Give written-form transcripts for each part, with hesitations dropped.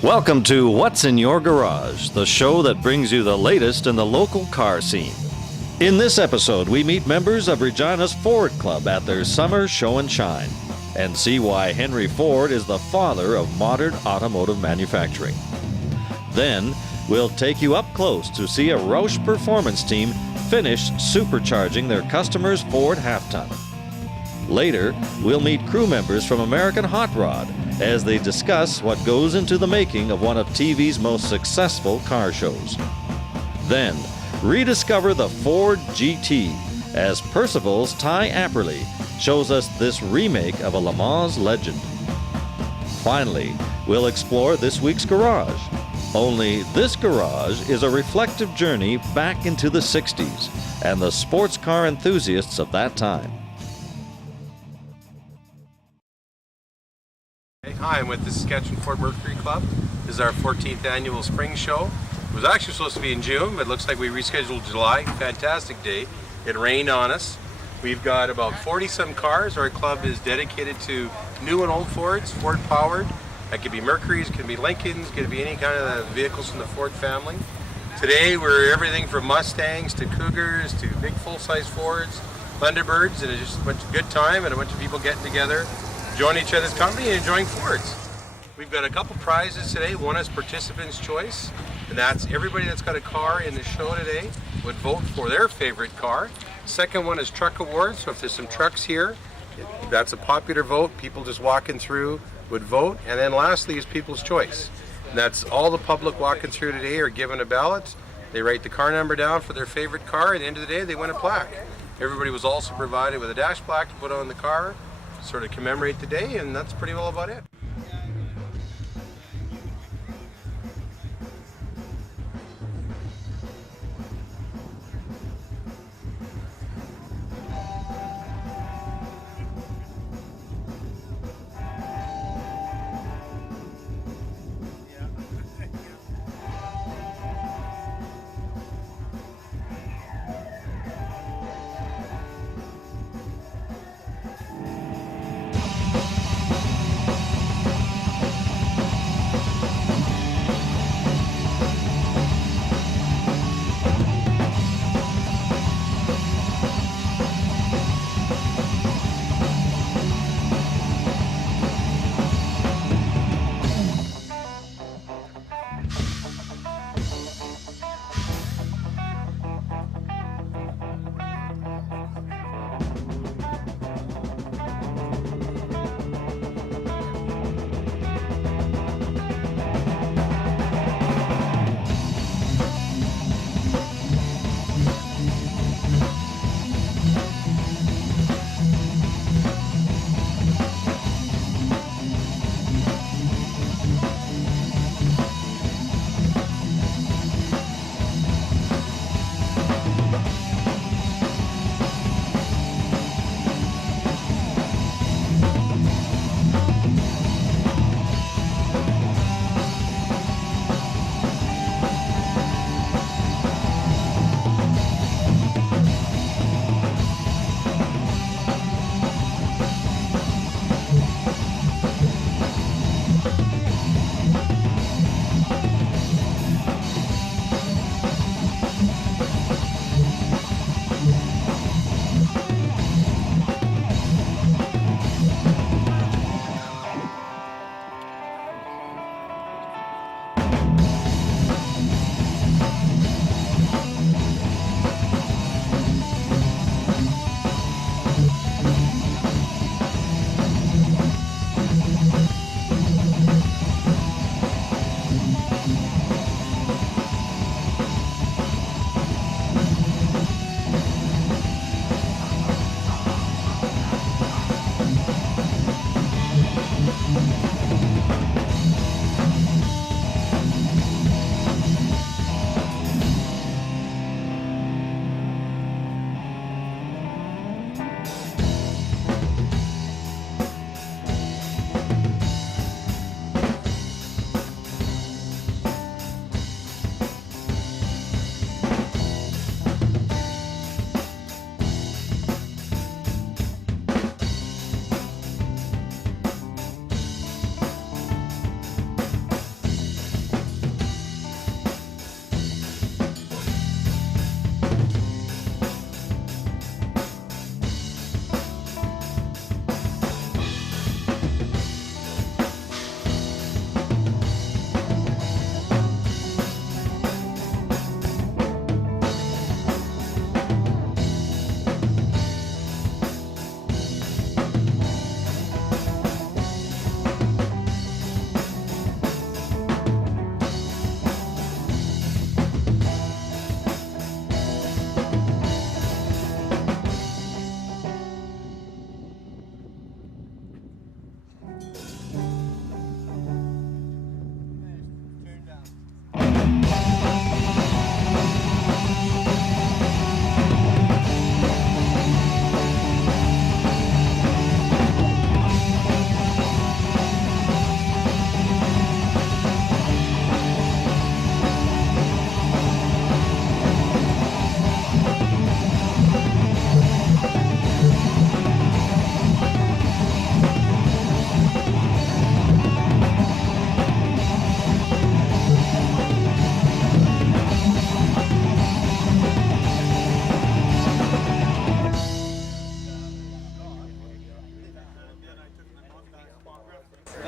Welcome to What's in Your Garage, the show that brings you the latest in the local car scene. In this episode, we meet members of Regina's Ford Club at their summer show and shine and see why Henry Ford is the father of modern automotive manufacturing. Then, we'll take you up close to see a Roush Performance team finish supercharging their customers' Ford half-ton. Later, we'll meet crew members from American Hot Rod as they discuss what goes into the making of one of TV's most successful car shows. Then, rediscover the Ford GT as Percival's Ty Apperly shows us this remake of a Le Mans legend. Finally, we'll explore this week's garage. Only this garage is a reflective journey back into the 60s and the sports car enthusiasts of that time. Hi, I'm with the Saskatchewan Ford Mercury Club. This is our 14th annual spring show. It was actually supposed to be in June, but it looks like we rescheduled July. Fantastic day. It rained on us. We've got about 40-some cars. Our club is dedicated to new and old Fords, Ford powered. That could be Mercurys, could be Lincolns, could be any kind of vehicles from the Ford family. Today we're everything from Mustangs to Cougars to big full-size Fords, Thunderbirds, and it's just a bunch of good time and a bunch of people getting together, enjoying each other's company and enjoying Fords. We've got a couple prizes today. One is Participant's Choice, and that's everybody that's got a car in the show today would vote for their favorite car. Second one is Truck Awards, so if there's some trucks here, that's a popular vote. People just walking through would vote. And then lastly is People's Choice. And that's all the public walking through today are given a ballot. They write the car number down for their favorite car. At the end of the day, they win a plaque. Everybody was also provided with a dash plaque to put on the car, sort of commemorate the day, and that's pretty well about it.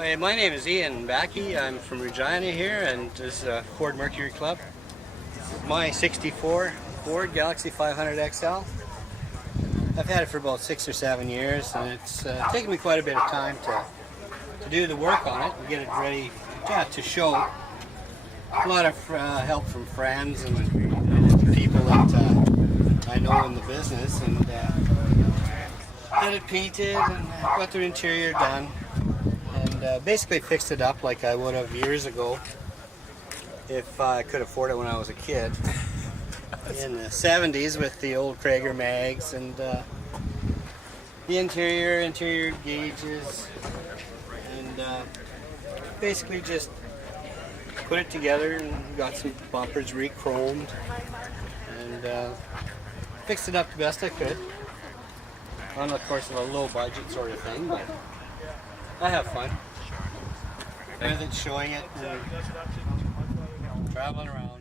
Hi, my name is Ian Backey. I'm from Regina here, and this is Ford Mercury Club. This is my 64 Ford Galaxy 500 XL. I've had it for about 6 or 7 years, and it's taken me quite a bit of time to do the work on it and get it ready to show. A lot of help from friends and people that I know in the business, and had it painted and got the interior done, and basically fixed it up like I would have years ago if I could afford it when I was a kid in the 70s with the old Krager mags and the interior gauges, and basically just put it together and got some bumpers re-chromed and fixed it up the best I could on, of course, a low budget sort of thing, but I have fun with it, showing it and traveling around.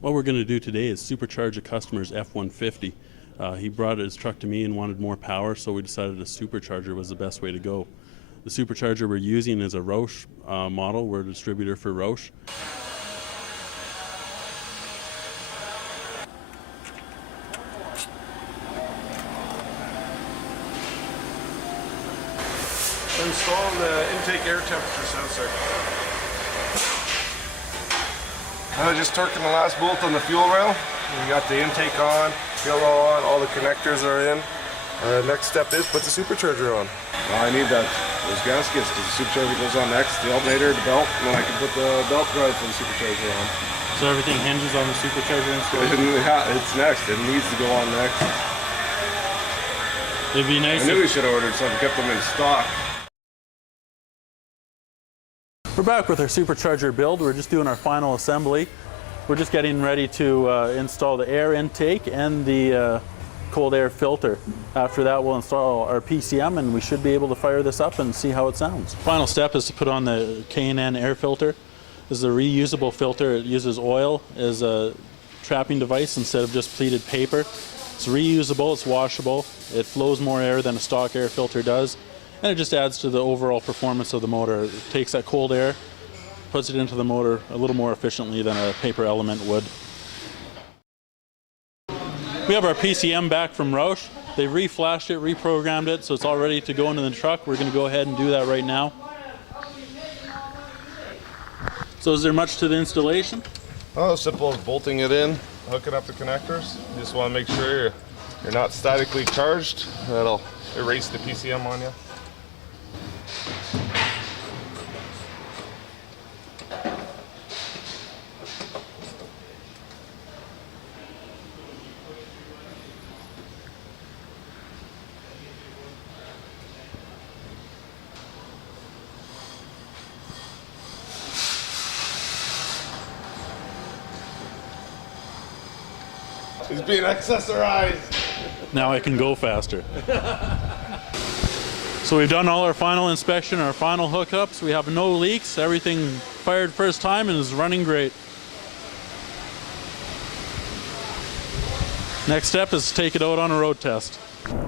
What we're going to do today is supercharge a customer's F-150. He brought his truck to me and wanted more power, so we decided a supercharger was the best way to go. The supercharger we're using is a Roush model. We're a distributor for Roush. Installing the intake air temperature sensor. Just torquing the last bolt on the fuel rail. We got the intake on, fuel on, all the connectors are in. Next step is put the supercharger on. Well, I need those gaskets. The supercharger goes on next, the alternator, the belt, and then I can put the belt drive for the supercharger on. So everything hinges on the supercharger installation? Yeah, it's next. It needs to go on next. It'd be nice. I knew we should have ordered some, kept them in stock. We're back with our supercharger build. We're just doing our final assembly. We're just getting ready to install the air intake and the cold air filter. After that, we'll install our PCM, and we should be able to fire this up and see how it sounds. Final step is to put on the K&N air filter. This is a reusable filter. It uses oil as a trapping device instead of just pleated paper. It's reusable, it's washable, it flows more air than a stock air filter does, and it just adds to the overall performance of the motor. It takes that cold air, puts it into the motor a little more efficiently than a paper element would. We have our PCM back from Roush. They reflashed it, reprogrammed it, so it's all ready to go into the truck. We're going to go ahead and do that right now. So is there much to the installation? Oh, simple as bolting it in, hooking up the connectors. You just want to make sure you're not statically charged. That'll erase the PCM on you. He's being accessorized. Now I can go faster. So we've done all our final inspection, our final hookups. We have no leaks. Everything fired first time and is running great. Next step is to take it out on a road test.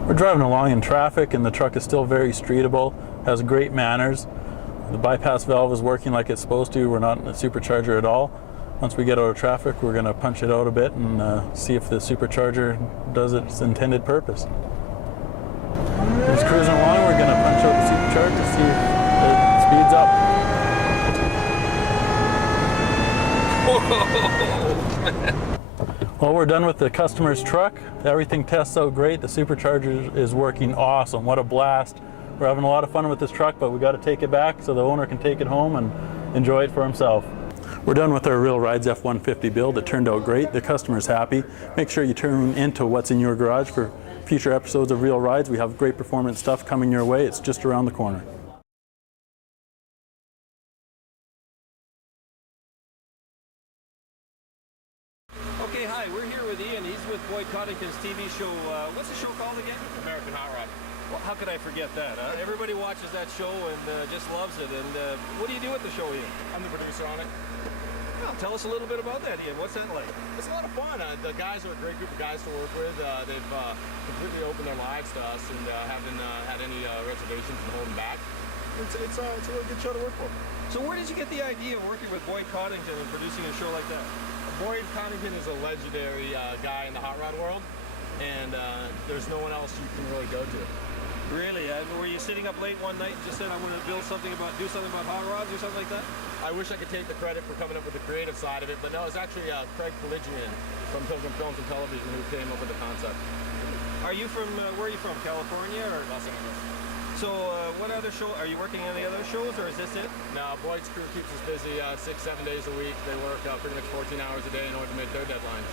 We're driving along in traffic and the truck is still very streetable, has great manners. The bypass valve is working like it's supposed to. We're not in a supercharger at all. Once we get out of traffic, we're going to punch it out a bit and see if the supercharger does its intended purpose. Just cruising along, we're going to punch out the supercharger to see if it speeds up. Well, we're done with the customer's truck. Everything tests out great. The supercharger is working awesome. What a blast. We're having a lot of fun with this truck, but we got to take it back so the owner can take it home and enjoy it for himself. We're done with our Real Rides F-150 build. It turned out great. The customer's happy. Make sure you tune into What's in Your Garage for future episodes of Real Rides. We have great performance stuff coming your way. It's just around the corner. Okay, hi, we're here with Ian. He's with Boyd Coddington's TV show. What's the show called again? American Hot Rod. Well, how could I forget that? Everybody watches that show and just loves it. And what do you do with the show, Ian? I'm the producer on it. Well, tell us a little bit about that, Ian. What's that like? It's a lot of fun. The guys are a great group of guys to work with. They've completely opened their lives to us and haven't had any reservations and holding back. It's a really good show to work for. So where did you get the idea of working with Boyd Coddington and producing a show like that? Boyd Coddington is a legendary guy in the hot rod world, and there's no one else you can really go to. Really? Were you sitting up late one night and just said, I want to do something about hot rods or something like that? I wish I could take the credit for coming up with the creative side of it, but no, it's actually Craig Peligian from Pilgrim Films and Television who came up with the concept. Are you from, where are you from, California or Los Angeles? So what other show, are you working on any other shows or is this it? No, Boyd's crew keeps us busy 6-7 days a week. They work pretty much 14 hours a day in order to make their deadlines.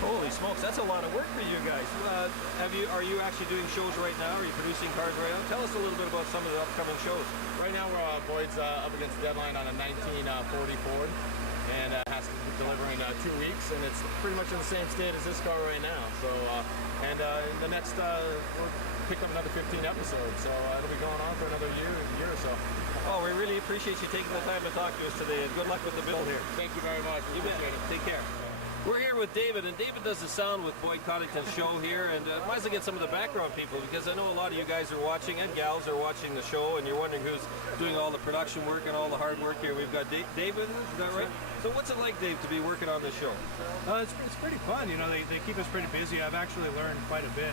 Holy smokes, that's a lot of work for you guys. Are you actually doing shows right now? Are you producing cars right now? Tell us a little bit about some of the upcoming shows. Right now, Boyd's up against the deadline on a 1940 Ford, and has to deliver in 2 weeks, and it's pretty much in the same state as this car right now. So, in the next, we'll pick up another 15 episodes, so it'll be going on for another year or so. Oh, we really appreciate you taking the time to talk to us today, and good luck with the build here. Thank you very much. You bet. Take care. We're here with David, and David does the sound with Boyd Coddington's show here, and might as well get some of the background people, because I know a lot of you guys are watching, and gals are watching the show, and you're wondering who's doing all the production work and all the hard work here. We've got David, is that right? So what's it like, Dave, to be working on this show? It's pretty fun. You know, they keep us pretty busy. I've actually learned quite a bit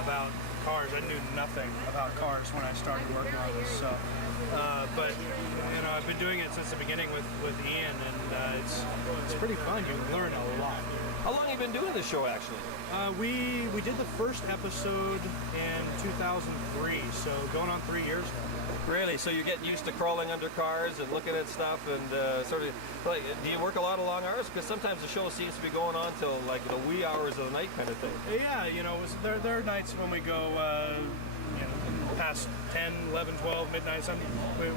about cars. I knew nothing about cars when I started working on this. So, but you know, I've been doing it since the beginning with Ian, and it's pretty fun. You learn a lot. How long have you been doing this show, actually? We did the first episode in 2003, so going on 3 years now. Really? So you're getting used to crawling under cars and looking at stuff and sort of, like, do you work a lot of long hours? Because sometimes the show seems to be going on till like the wee hours of the night kind of thing. Yeah, you know, there are nights when we go, you know, past 10, 11, 12, midnight.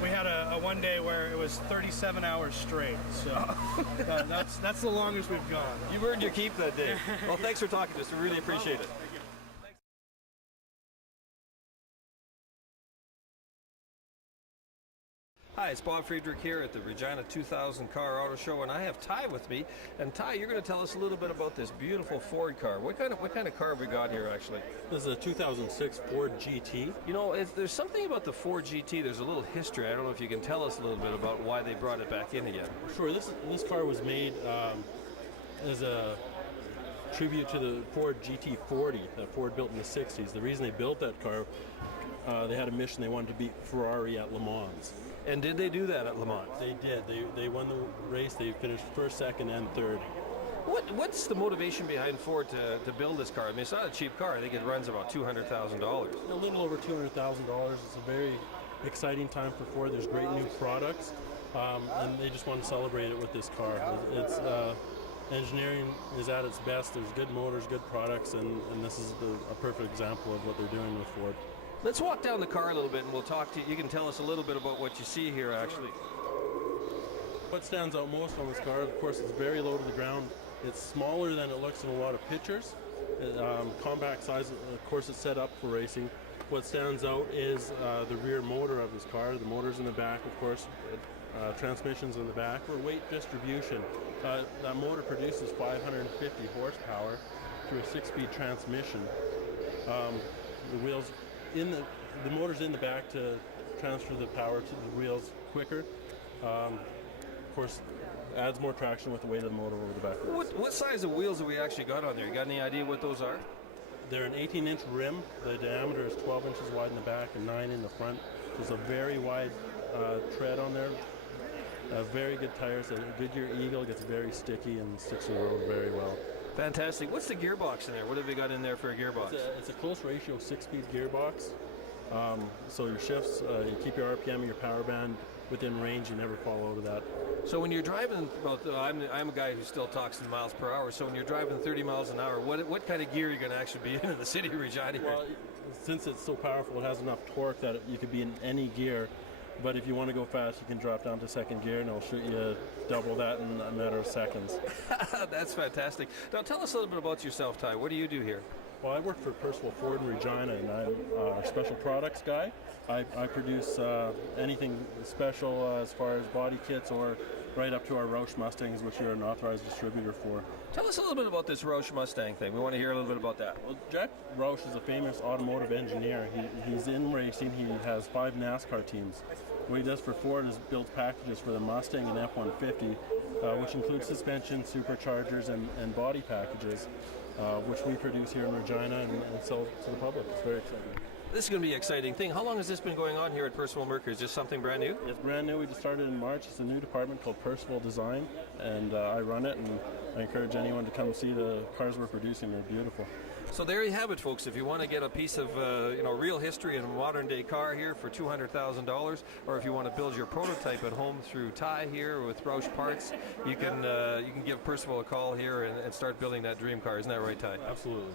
We had a one day where it was 37 hours straight. So that's the longest we've gone. You've earned your keep that day. Well, thanks for talking to us. We really appreciate it. Hi, it's Bob Friedrich here at the Regina 2000 Car Auto Show, and I have Ty with me. And Ty, you're going to tell us a little bit about this beautiful Ford car. What kind of car have we got here, actually? This is a 2006 Ford GT. You know, there's something about the Ford GT. There's a little history. I don't know if you can tell us a little bit about why they brought it back in again. Sure. This car was made as a tribute to the Ford GT40 that Ford built in the 60s. The reason they built that car, they had a mission. They wanted to beat Ferrari at Le Mans. And did they do that at Le Mans? They did. They won the race. They finished first, second, and third. What's the motivation behind Ford to build this car? I mean, it's not a cheap car. I think it runs about $200,000. A little over $200,000. It's a very exciting time for Ford. There's great new products, and they just want to celebrate it with this car. It's engineering is at its best. There's good motors, good products, and this is a perfect example of what they're doing with Ford. Let's walk down the car a little bit and we'll talk to you. You can tell us a little bit about what you see here, actually. What stands out most on this car, of course, it's very low to the ground. It's smaller than it looks in a lot of pictures. Compact size, of course, it's set up for racing. What stands out is the rear motor of this car. The motor's in the back, of course. Transmission's in the back. For weight distribution, that motor produces 550 horsepower through a 6-speed transmission. The wheels the motor's in the back to transfer the power to the wheels quicker. Of course, adds more traction with the weight of the motor over the back. What size of wheels have we actually got on there? You got any idea what those are? They're an 18-inch rim. The diameter is 12 inches wide in the back and 9 in the front. There's a very wide tread on there. Very good tires. A Goodyear Eagle gets very sticky and sticks to the road very well. Fantastic. What's the gearbox in there? What have we got in there for a gearbox? It's a close ratio 6-speed gearbox. So your shifts, you keep your RPM, your power band within range. You never fall out of that. So when you're driving, I'm a guy who still talks in miles per hour. So when you're driving 30 miles an hour, what kind of gear are you going to actually be in the city of Regina? Well, since it's so powerful, it has enough torque that you could be in any gear. But if you want to go fast, you can drop down to second gear, and it'll shoot you double that in a matter of seconds. That's fantastic. Now, tell us a little bit about yourself, Ty. What do you do here? Well, I work for Percival Ford in Regina, and I'm a special products guy. I produce anything special as far as body kits or right up to our Roush Mustangs, which we're an authorized distributor for. Tell us a little bit about this Roush Mustang thing. We want to hear a little bit about that. Well, Jack Roush is a famous automotive engineer. He's in racing. He has 5 NASCAR teams. What he does for Ford is builds packages for the Mustang and F-150, which includes suspension, superchargers, and body packages, which we produce here in Regina and sell to the public. It's very exciting. This is going to be an exciting thing. How long has this been going on here at Percival Mercury? Is this something brand new? It's brand new. We just started in March. It's a new department called Percival Design, and I run it, and I encourage anyone to come see the cars we're producing. They're beautiful. So there you have it, folks. If you want to get a piece of real history in a modern-day car here for $200,000, or if you want to build your prototype at home through Ty here with Roush Parts, you can give Percival a call here and start building that dream car. Isn't that right, Ty? Absolutely.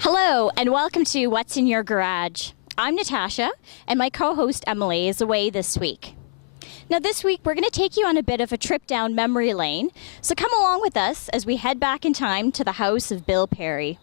Hello and welcome to What's in Your Garage. I'm Natasha and my co-host Emily is away this week. Now this week we're going to take you on a bit of a trip down memory lane, so come along with us as we head back in time to the house of Bill Perry.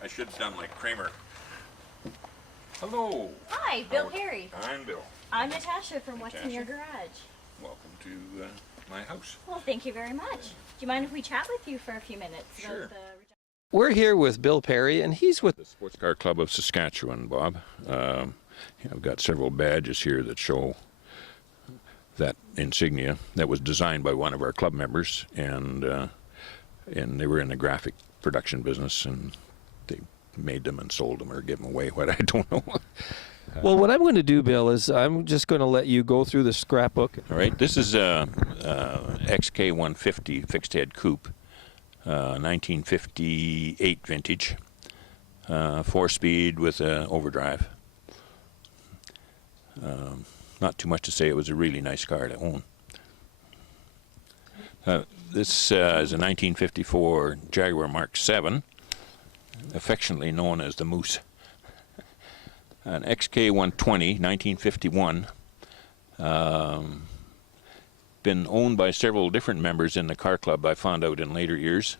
I should have done like Kramer. Hello. Hi, Bill Perry. I'm Bill. I'm Natasha from What's in Your Garage. Welcome to my house. Well, thank you very much. Do you mind if we chat with you for a few minutes? Sure. We're here with Bill Perry, and he's with The Sports Car Club of Saskatchewan, Bob. I've got several badges here that show that insignia that was designed by one of our club members, and they were in the graphic production business, and they made them and sold them or gave them away. What I don't know. Well, what I'm going to do, Bill, is I'm just going to let you go through the scrapbook. All right, this is a XK150 fixed head coupe, 1958 vintage, 4-speed with overdrive. Not too much to say. It was a really nice car to own. This is a 1954 Jaguar Mark 7, affectionately known as the Moose. An XK120, 1951, been owned by several different members in the car club, I found out in later years.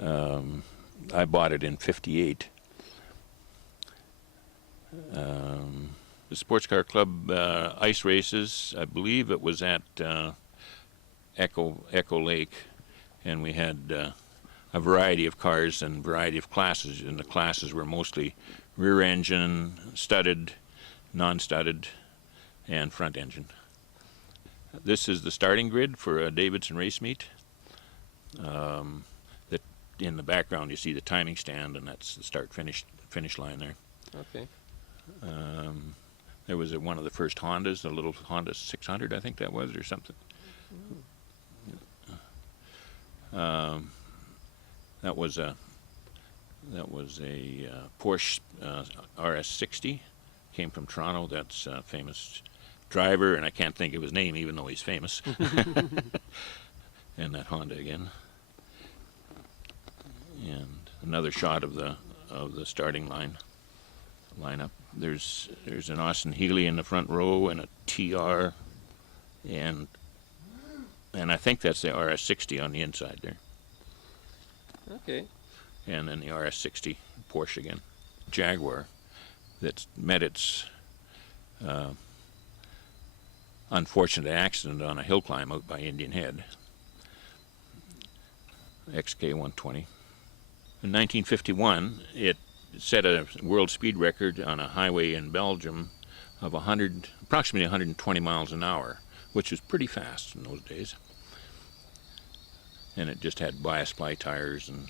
I bought it in 58. The Sports Car Club ice races, I believe it was at Echo Lake, and we had a variety of cars and variety of classes, and the classes were mostly rear engine, studded, non-studded, and front engine. This is the starting grid for a Davidson race meet. That in the background you see the timing stand, and that's the start-finish line there. Okay. There was one of the first Hondas, a little Honda 600, I think that was, or something. That was a Porsche RS60, came from Toronto. That's a famous driver, and I can't think of his name, even though he's famous. And that Honda again. And another shot of the starting lineup. There's an Austin Healey in the front row, and a TR, and I think that's the RS60 on the inside there. Okay. And then the RS60 Porsche again. Jaguar that's met its unfortunate accident on a hill climb out by Indian Head. XK120. In 1951, it set a world speed record on a highway in Belgium of approximately 120 miles an hour, which was pretty fast in those days. And it just had bias ply tires and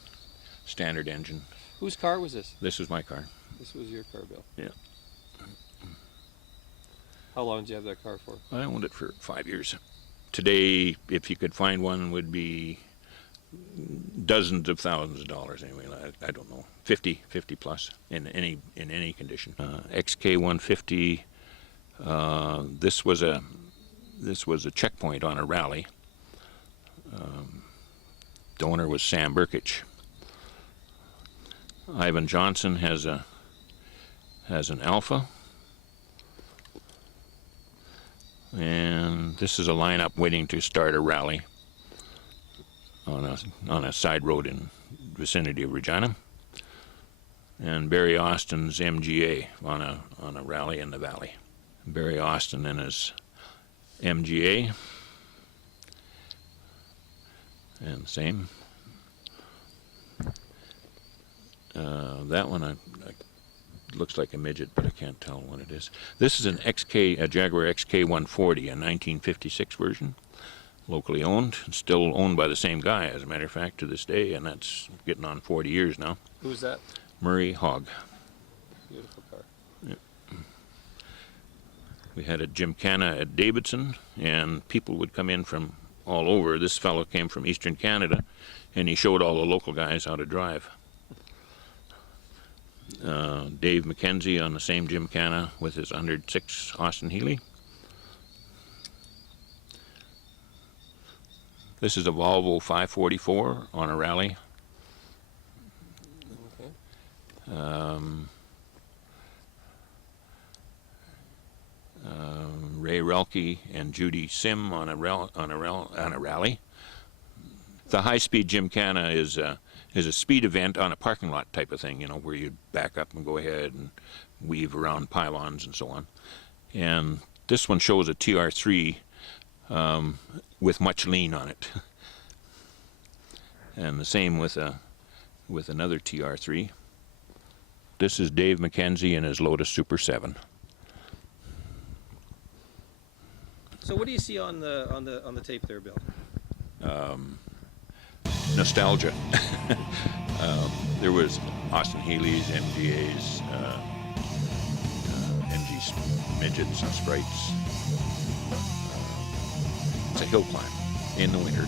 standard engine. Whose car was this? This was my car. This was your car, Bill. Yeah. How long did you have that car for? I owned it for 5 years. Today, if you could find one, would be dozens of thousands of dollars anyway. I don't know, 50 plus in any condition. XK150. This was a checkpoint on a rally. The owner was Sam Burkich. Ivan Johnson has an Alpha, and this is a lineup waiting to start a rally on a side road in vicinity of Regina. And Barry Austin's MGA on a rally in the valley. Barry Austin and his MGA, and same. That one looks like a midget, but I can't tell what it is. This is a Jaguar XK140, a 1956 version, locally owned, and still owned by the same guy, as a matter of fact, to this day, and that's getting on 40 years now. Who's that? Murray Hogg. Beautiful car. Yeah. We had a Gymkhana at Davidson, and people would come in from all over. This fellow came from Eastern Canada, and he showed all the local guys how to drive. Dave McKenzie on the same Gymkhana with his 106 Austin Healey. This is a Volvo 544 on a rally. Okay. Ray Relke and Judy Sim on a rally. The high-speed Gymkhana is a speed event on a parking lot type of thing, you know, where you back up and go ahead and weave around pylons and so on. And this one shows a TR3 with much lean on it. And the same with another TR3. This is Dave McKenzie and his Lotus Super 7. So what do you see on the tape there, Bill? Nostalgia. There was Austin Healey's, MGA's, MG midgets and sprites. It's a hill climb in the winter.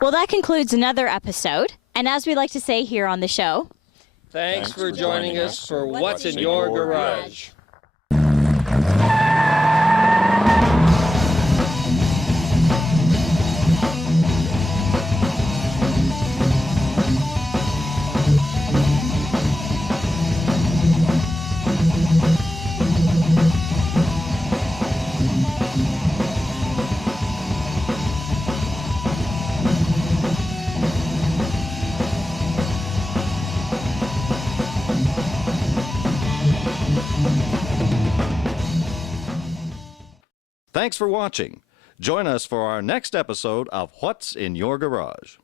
Well, that concludes another episode. And as we like to say here on the show, Thanks for joining us for What's in Your Garage. Thanks for watching. Join us for our next episode of What's in Your Garage.